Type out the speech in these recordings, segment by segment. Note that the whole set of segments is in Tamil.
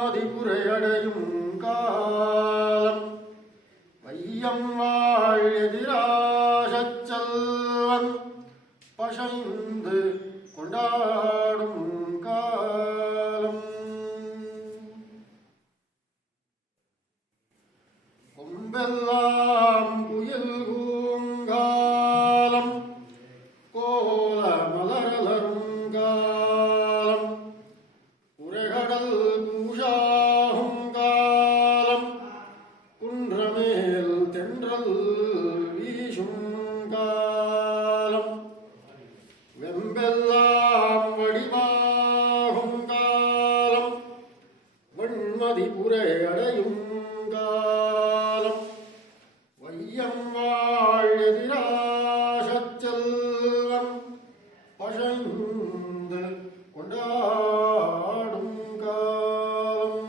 மதிபுரையடையும் காலம் வையம் வாழ் எதிராசச் செல்வன் பசைந்து கொண்டாடும் காலம் கொம்பெல்லாம் புயல் கூங்காலம் கோல மலரலரும் காலம் உரைகடல் பூஷாகும் காலம் குன்றமேல் தென்றல் வீசும் காலம் வெம்பெல்லாம் வடிவாகும் காலம் வெண்மதி புரை அடையும் காலம் வையம் வாழ் எதிராசச் செல்வன் பசைந்து கொண்டாடும் காலம்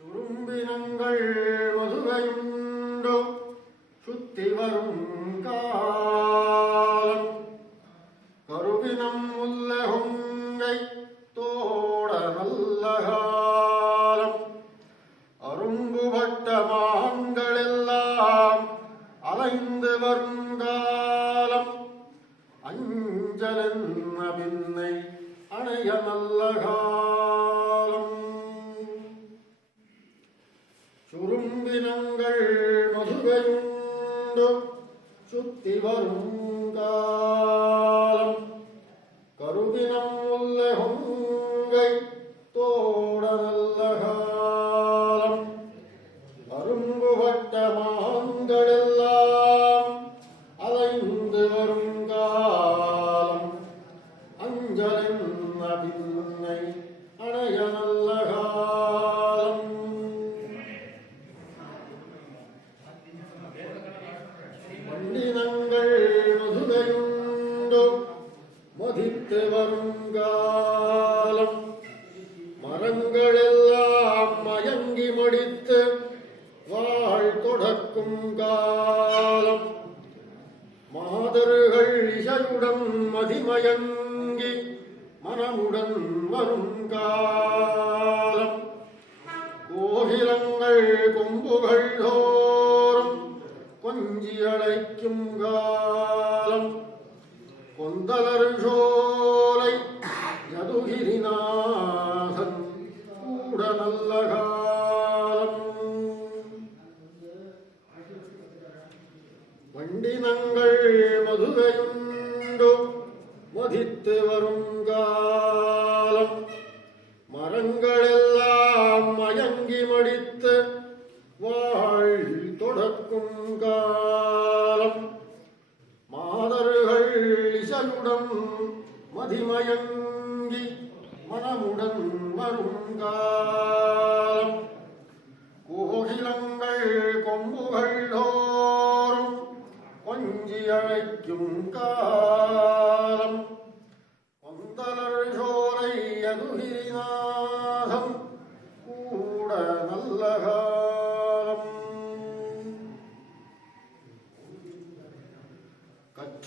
சுரும்பினங்கள் மதுவையுண்டோ சுத்தி வரும் காலம் கருவினம் முல்லகொங்கை தோட நல்ல காலம் அரும்புபட்ட மாங்களெல்லாம் அலைந்து வரும் காலம் அஞ்சலென்ன பின்னை அணைய நல்ல காலம் சுரும்பினங்கள் மதுவையுண்டு சுத்தி வரும் காலம் கருவினம் முல்லகொங்கை தோட நல்ல காலம் அரும்புபட்ட மாங்களெல்லாம் அலைந்து வரும் காலம் அஞ்சலென்ன பின்னை அணைய நல்ல காலம் வண்டினங்கள் மதுரையுண்டு மதித்து வரும் காலம் மரங்களெல்லாம் மயங்கி மடித்து வாழ் தொடக்கும் காலம் மாதர்கள் இசையுடன் மதிமயங்கி மனமுடன் வரும் காலம் கோகிலங்கள் கொம்புகள் தோறும் கொஞ்சி அழைக்கும் காலம் கொந்தலர் சோலை யதுகிரிநாதன் கூட நல்ல காலம் வண்டினங்கள் மதுரையுண்டு மதித்து வரும் காலம் மரங்களெல்லாம் மயங்கி மடித்து வாழ் தொடக்கும் காலம் மாதர்கள் இசையுடன் மதிமயங்கி மனமுடன் வரும் காலம் கோகிலங்கள் கொம்புகள் தோறும் கொஞ்சி அழைக்கும் காலம் கொந்தலர் சோலை யதுகிரிநாதம் கூட நல்ல காலம்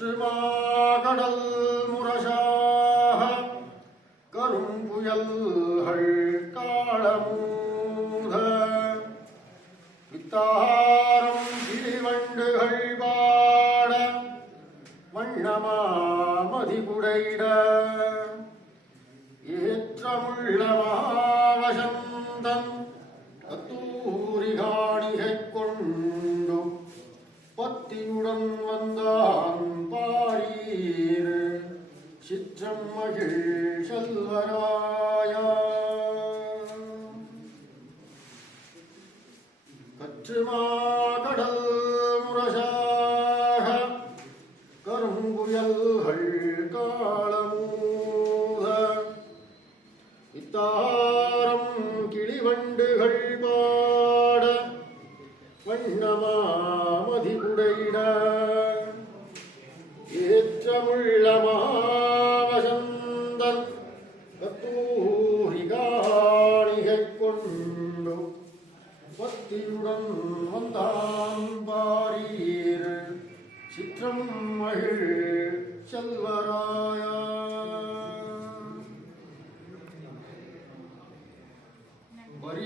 கற்றுமாகடல் முரசாக கரும்புயல்கள் காளமூத வித்தாரம் கிளிவண்டுகள் பாட வண்ணமாமதிபுடைட ஏற்றமுள்ள மாவசந்தன் கத்தூரி காணிகை கொண்டு பத்தியுடன் வந்தான் பாரீர் சிற்றம் மகிழ் செல்வராயா கற்றுமாகடல் முரசாக கரும்புயல்கள் காளமூத வித்தாரம் கிளிவண்டுகள் பாட வண்ணமாமதிபுடைட ஏற்றமுள்ள மாவசந்தன் கத்தூரி காணிகை கொண்டு பத்தியுடன் வந்தான்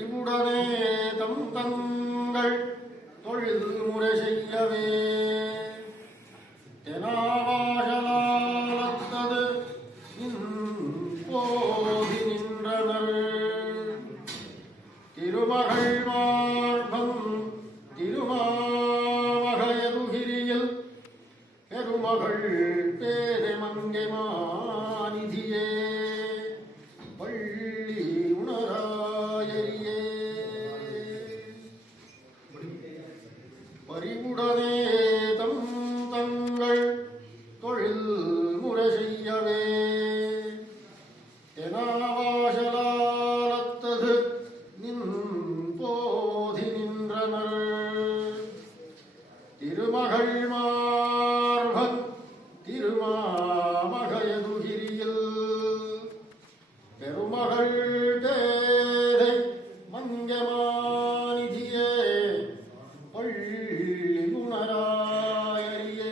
பரிவுடனே தம் தங்கள் தொழில் முறை செய்யவே தெனாவாசலாலத்தது போதி நின்றனர் திருமகள் மார்பம் திருமாமகையருகிரியில் பெருமகள் பேதை மங்கை மாநிதியே பள்ளி உணராயே பரிவுடனே தம் தங்கள் தொழில் முறை செய்யவே தெனாவாசலாலத்தது போதி நின்றனர் திருமகள் மார்பன் திருமாமகையதுகிரியில் பெருமகள் பேதை மங்கமாநிதியே பள்ளி உணராயே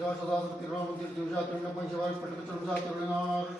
சதாசன திருநாமத்தில் திருவிழா கண்ணப்பன் சிவாய் பட்டத்து திருவிழார்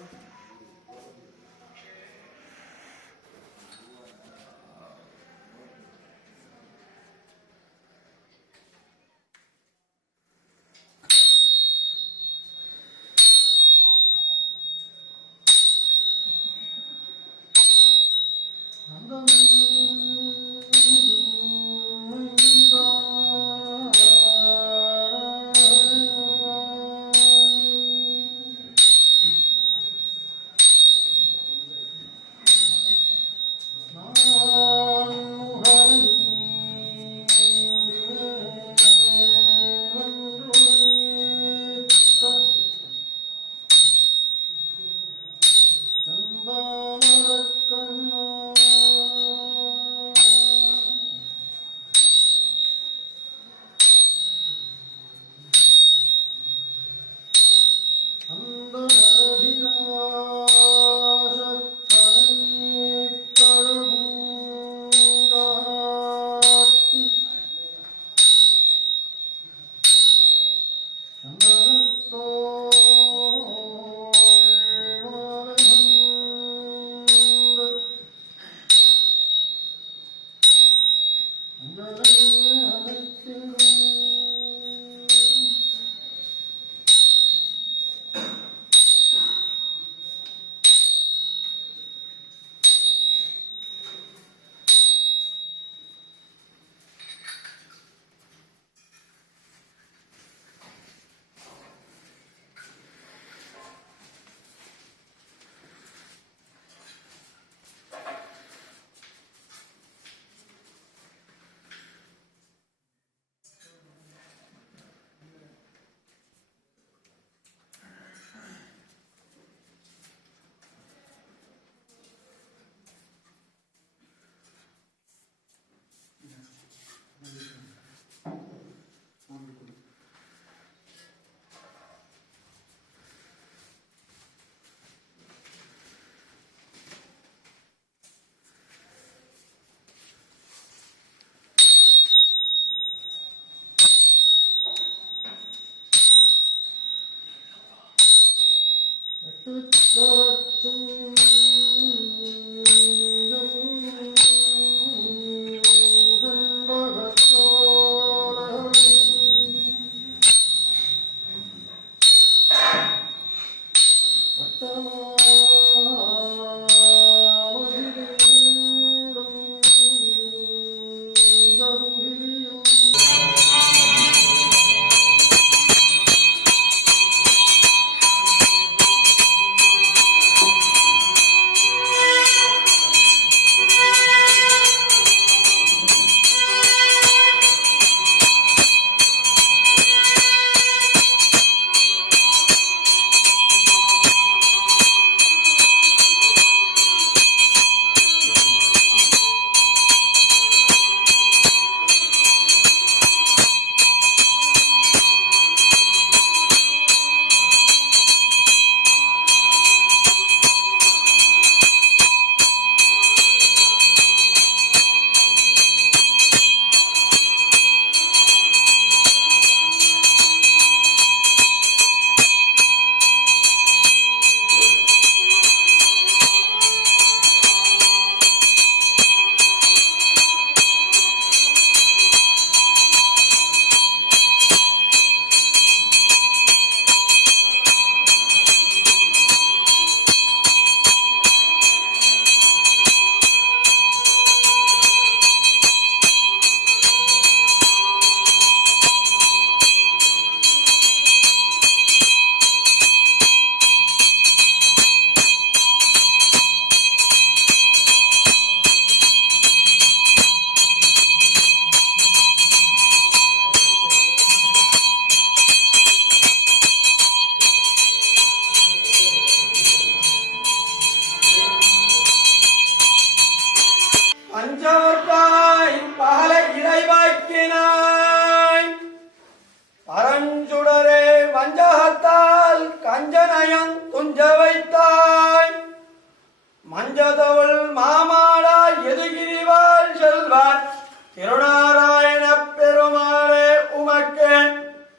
திருநாராயண பெருமாளே உமக்கு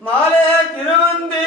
மாலே திருவந்தி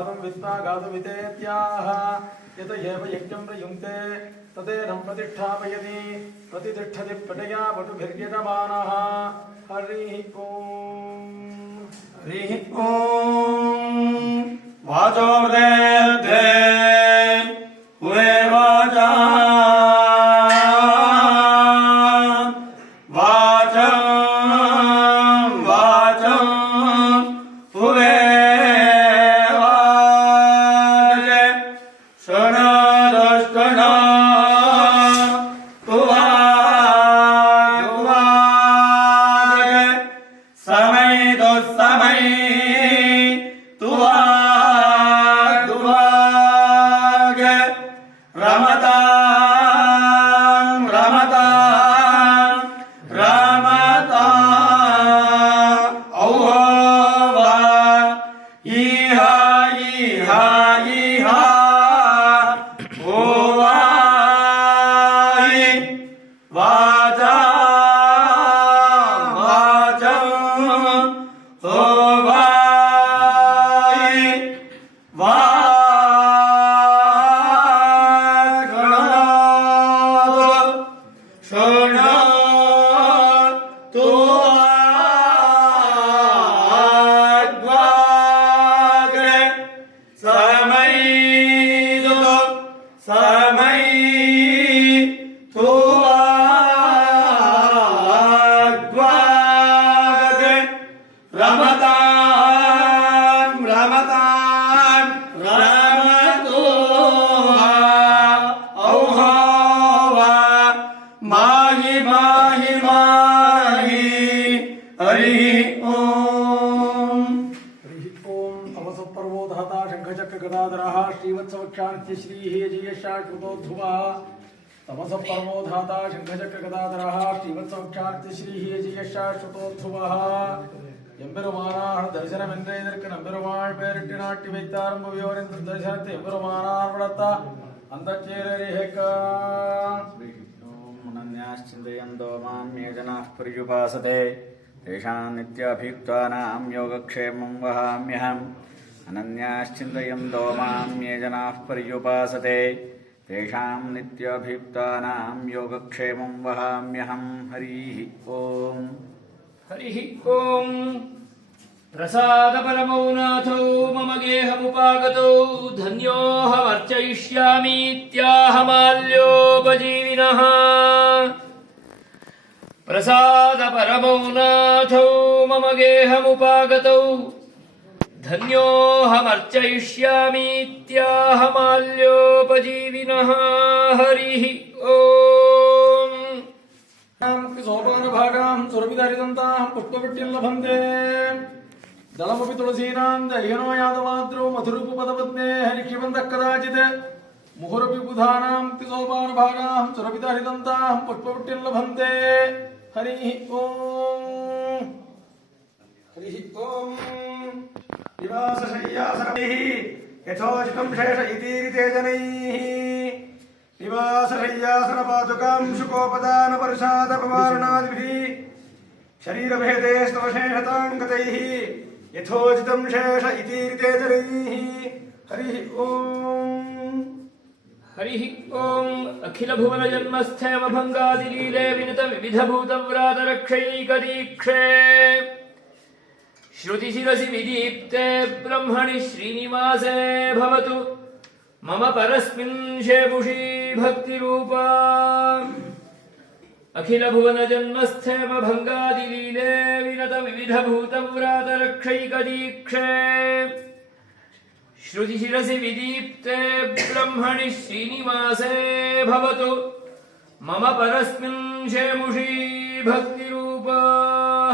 गातुं विद्मा गातुमितेत्याह यत एव यज्ञं प्रयुङ्क्ते तदेनं प्रतिष्ठापयति प्रतिष्ठति पटया पटुभिर्यजमानः हरिः ॐ वाचो वृद्धे उवे वाचा तमस परमोधाता शंखचक्र गदाधरः श्रीवत्सवक्षार्थ श्री जयशाश्वतोत्सवः எம்பெருமானார் தரிசனம் என்றதற்கு நம்பெருமாள் பேரிட்டு நாட்டி வைத்தாரும் புவியோரின் தரிசனத்தை எம்பெருமானார் வளர்த்த அந்த சேரரிஹேக அனன்யாச்சிந்தயந்தோ மாம் யே ஜனாः पर्युपासते तेषां नित्याभियुक्तानां योगक्षेमं वहाम्यहम् अनन्याश्चिन्तयन्तो मां ये जनाः पर्युपासते तेषां नित्याभियुक्तानां योगक्षेमं वहाम्यहम् हरिः ओम् हरिः ओम् प्रसादपरमौ नाथौ मम गेहमुपागतौ धन्योऽहमर्चयिष्यामीत्याहमाल्योपजीविनः प्रसादपरमौ नाथौ मम गेहमुपागतौ धन्योऽहमर्चयिष्यामीत्याहमाल्योपजीविनः हरिः ओम् सोपानभागां सुरभिधरिदन्तां पुष्पवृष्टिं लभन्ते दलमपि तुलसीनां दह्यनो यादवाद्रौ मधुरूपपदपद्मे निक्षिपन्तः कदाचित् मुहुरपि बुधानां सोपानभागां सुरभिधरिदन्तां पुष्पवृष्टिं लभन्ते हरिः ओम् निवासशय्यासनैः यथोचितं शेष इतीरिते जनैः निवासशय्यासनपादुकां शुकोपदानपरुषादपवारणादिभिः शरीरभेदे स्तवशेषतां गतैः यथोचितं शेष इतीरिते जनैः हरिः ओम् हरिः ओम् अखिलभुवनजन्मस्थेमभङ्गादिलीले विनुतविविधभूतव्रातरक्षैकदीक्षे श्रुतिशिरसि विदीप्ते ब्रह्मणि श्रीनिवासे भवतु मम परस्मिन् शेपुषी भक्तिरूपा अखिलभुवनजन्मस्थेमभङ्गादिलीले विनुतविविधभूतव्रातरक्षैकदीक्षे श्रुतिशिरसि विदीप्ते ब्रह्मणि श्रीनिवासे भवतु मम परस्मिन् शेमुषी भक्तिरूपा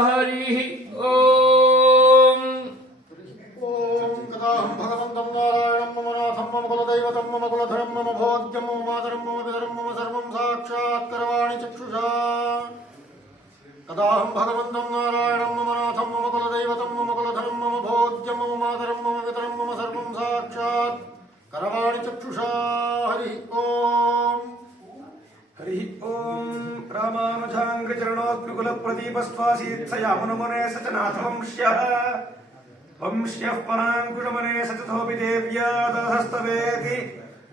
हरिः ओम् कदाहं भगवन्तं नारायणं मम नाथं मम कुलदैवतं मम कुलधरं मम भोग्यं मम मातरं मम पितरं मम सर्वं साक्षात्करवाणि चक्षुषा कदाहं भगवन्तं नारायणं मम नाथं मम कुलदैवतं मम कुलधरं मम भोग्यं मम मातरं मम पितरं मम सर्वं साक्षात् करवाणि चक्षुषा हरिः ओम् रामानुजाङ्गचरणोऽग्निकुलप्रदीपस्त्वासीत् स यामुनमुने स च नाथवंश्यः वंश्यः पराङ्कुशमने सचतोऽपि देव्या दधस्तवेति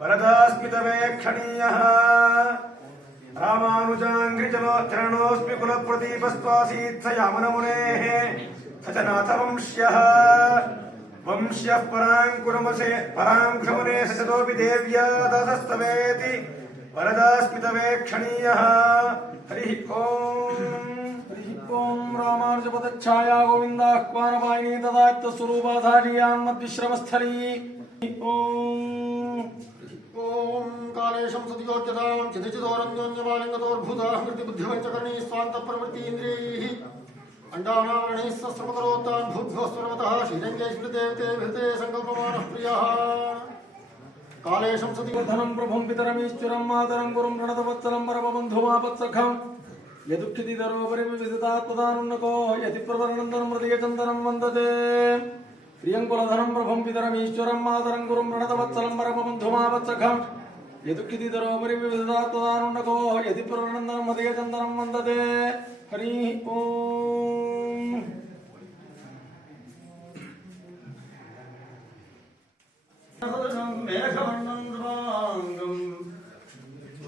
वरदास्मितवेक्षणीयः रामानुजाङ्घ्रिचरणोऽस्मि कुलप्रदीपस्त्वासीत् स यामनमुनेः स च नाथवंश्यः वंश्यः पराङ्कुशमने सचतोऽपि देव्या दधस्तवेति वरदास्मितवेक्षणीयः हरिः ओम् रामानुजपदच्छाया गोविन्दाह्वानपायिनी तदात्तस्वरूपाधार्यान् मद्विश्रमस्थली ॐ कालेशं सतियोग्यतां चिदिचिदोरन्योन्यमालिङ्गतोर्भूताः कृतिबुद्धिवञ्चकर्णी स्वान्तप्रवृत्तीन्द्रियैः अण्डानावरणैः सहस्रपतरोत्तान् भूभ्यो स्वर्वतः श्रीरङ्गे स्मृते विहृते सङ्कल्पमानः प्रियः कालेशं धनं प्रभुं पितरमीश्वरं मातरं गुरुं प्रणतवत्सलं परमबन्धुमापत्सखम् यदुःखितिधरोपरि विदितात्मदानुन्नको यतिप्रवर्णन्दनं हृदयचन्दनं वन्दते प्रियं कुलधनं प्रभुं पितरमीश्वरं मातरं गुरुं प्रणतवत्सलं परमबन्धुमापत्सखम् यदुःखितिधरोपरि विदितात्मदानुन्नको यतिप्रवर्णन्दनं हृदयचन्दनं वन्दते हरिः ओम्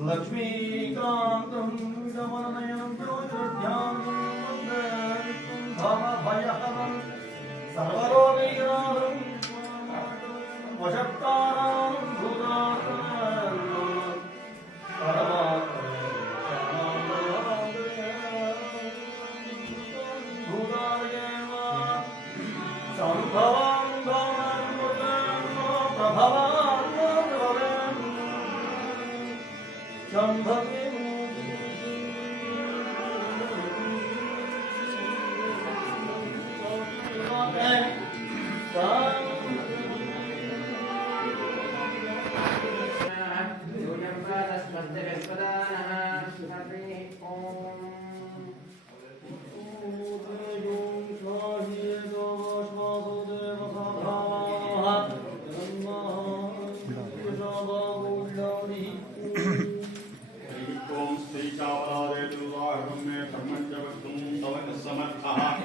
लक्ष्मीकान्तं गमननयनं ज्योतिर्ध्यानं वन्दे विष्णुं भवभयहरं सर्वलोकैकनाथं वशत्कारां भूतात्मनं भूतायेव सम्भवां भवान् प्रभवान् शम्भवे समर्थः